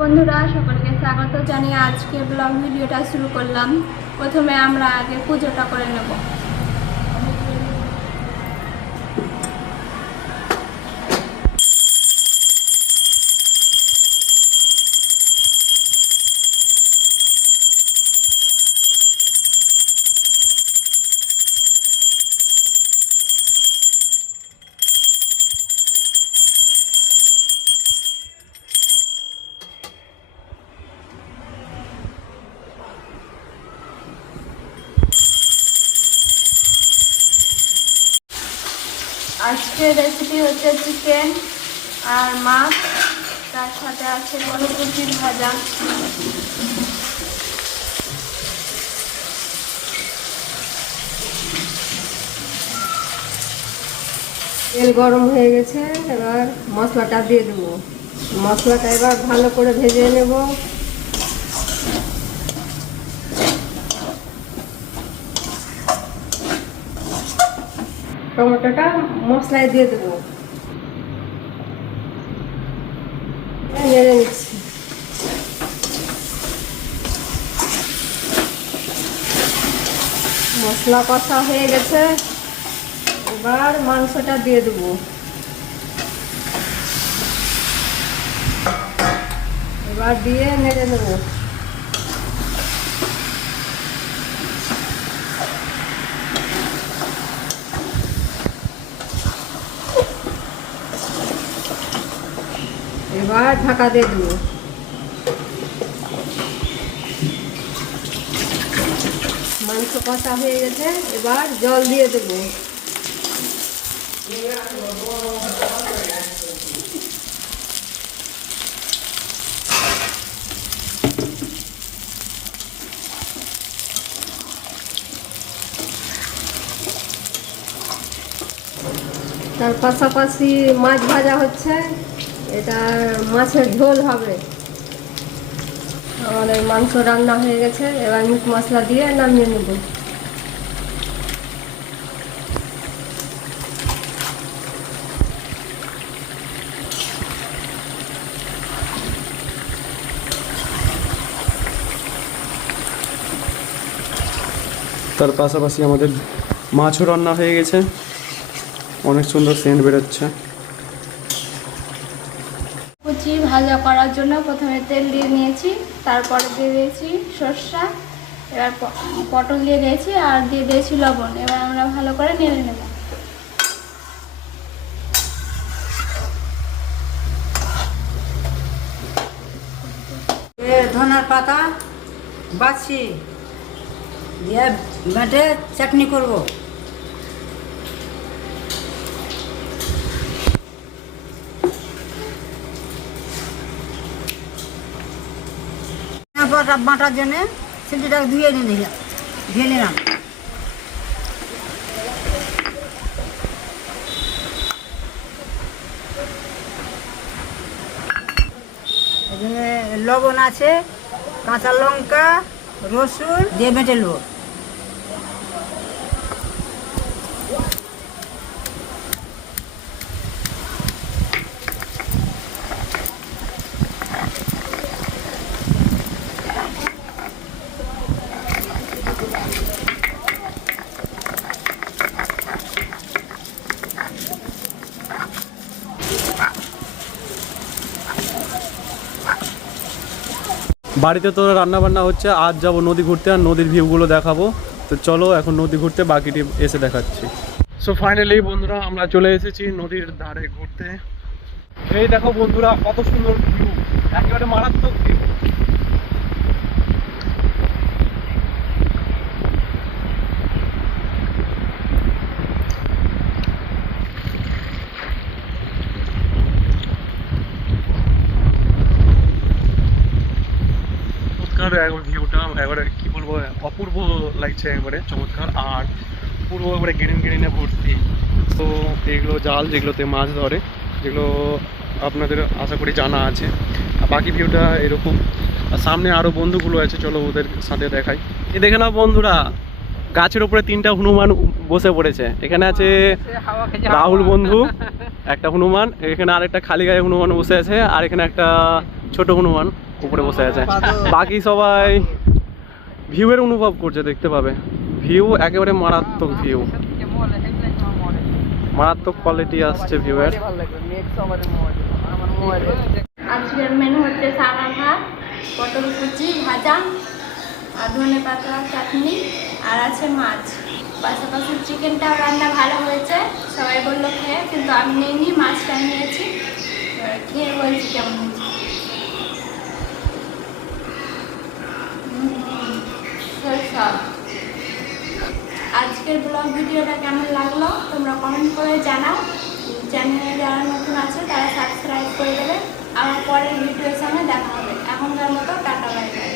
বন্ধুরা সকলকে স্বাগত জানিয়ে আজকে ব্লগ ভিডিওটা শুরু করলাম। প্রথমে আমরা আগে পুজোটা করে নেব। আজকের রেসিপি হচ্ছে চিকেন আর মাছ, তার সাথে আছে কলকুচির ভাজা। তেল গরম হয়ে গেছে, এবার মশলাটা দিয়ে দেবো। মশলাটা এবার ভালো করে ভেজে নেব। টমেটোটা মশলায় দিয়ে দেবো, নেড়ে নিচ্ছি। মশলা কষা হয়ে গেছে, এবার মাংসটা দিয়ে দেবো। এবার দিয়ে নেড়ে নেব। এবার ঢাকা দিয়ে দেবো। মাংস কষা হয়ে গেছে, এবার জল দিয়ে দেবো। তার পাশাপাশি মাছ ভাজা হচ্ছে, এটা মাছের ঝোল হবে। আমাদের মাংস রান্না হয়ে গেছে, এবার মিট মশলা দিয়ে নামিয়ে নেব। তার পাশাপাশি আমাদের মাছও রান্না হয়ে গেছে, অনেক সুন্দর সেন্ট বেরোচ্ছে। কুচি ভাজা করার জন্য প্রথমে তেল দিয়ে নিয়েছি, তারপরে দিয়ে দিয়েছি সর্ষা, এবার পটল দিয়ে দিয়েছি আর দিয়ে দিয়েছি লবণ। এবার আমরা ভালো করে নেড়ে নেব। ধনার পাতা বাছি দিয়ে বেটে চাটনি করব। বাটার জন্য সিলটিটাকে ধুয়ে নিলাম। এখানে লবণ আছে, কাঁচা লঙ্কা, রসুন দিয়ে বেটে নেব। বাড়িতে তো রান্না বান্না হচ্ছে, আজ যাব নদী ঘুরতে আর নদীর ভিউগুলো দেখাবো। তো চলো এখন নদী ঘুরতে, বাকিটি এসে দেখাচ্ছি। সো ফাইনালি বন্ধুরা আমরা চলে এসেছি নদীর ধারে ঘুরতে। এই দেখো বন্ধুরা কত সুন্দর ভিউ, একেবারে মারাত্মক ভিউ। ভিউটা একবারে কি বলবো, অপূর্ব লাগছে, একবারে চমৎকার। আর পুরো একবারে গ্রিন গ্রিনে ভর্তি। তো এগুলো জাল যেগুলোতে মাছ ধরে, যেগুলো আপনাদের আশা করি জানা আছে। আর বাকি ভিউটা এরকম। আর সামনে আরও বন্ধুগুলো আছে, চলো ওদের সাথে দেখাই। এই দেখে নাও বন্ধুরা, গাছের উপরে 3টা হনুমান বসে পড়েছে। এখানে আছে রাহুল বন্ধু একটা হনুমান, এখানে আরেকটা খালি গায়ে হনুমান বসে আছে, আর এখানে একটা ছোট হনুমান। উপরে বসে আছে, বাকি সবাই ভিউয়ের অনুভব করছে, দেখতে পাবে ভিউ একেবারে মারাত্মক ভিউ, মারাত্মক কোয়ালিটি আসছে ভিউয়ের। আজকের মেনু হচ্ছে সাদা ভাত, পটল কুচি ভাজা আর ধনে পাতা চাটনি আর আছে মাছ। পাশাপাশি চিকেনটাও রান্না ভালো হয়েছে, সবাই বললো খেয়ে, কিন্তু আমি নিইনি, মাছটা নিয়েছি। এবার খেয়ে বলছি কেমন হয়েছে। সব আজকের ব্লগ ভিডিওটা কেমন লাগলো তোমরা কমেন্ট করে জানাও। চ্যানেলে যারা নতুন আছে তারা সাবস্ক্রাইব করে দেবে। আমার পরের ভিডিওর সঙ্গে দেখা হবে। এখনকার মতো টাটা বাই বাই।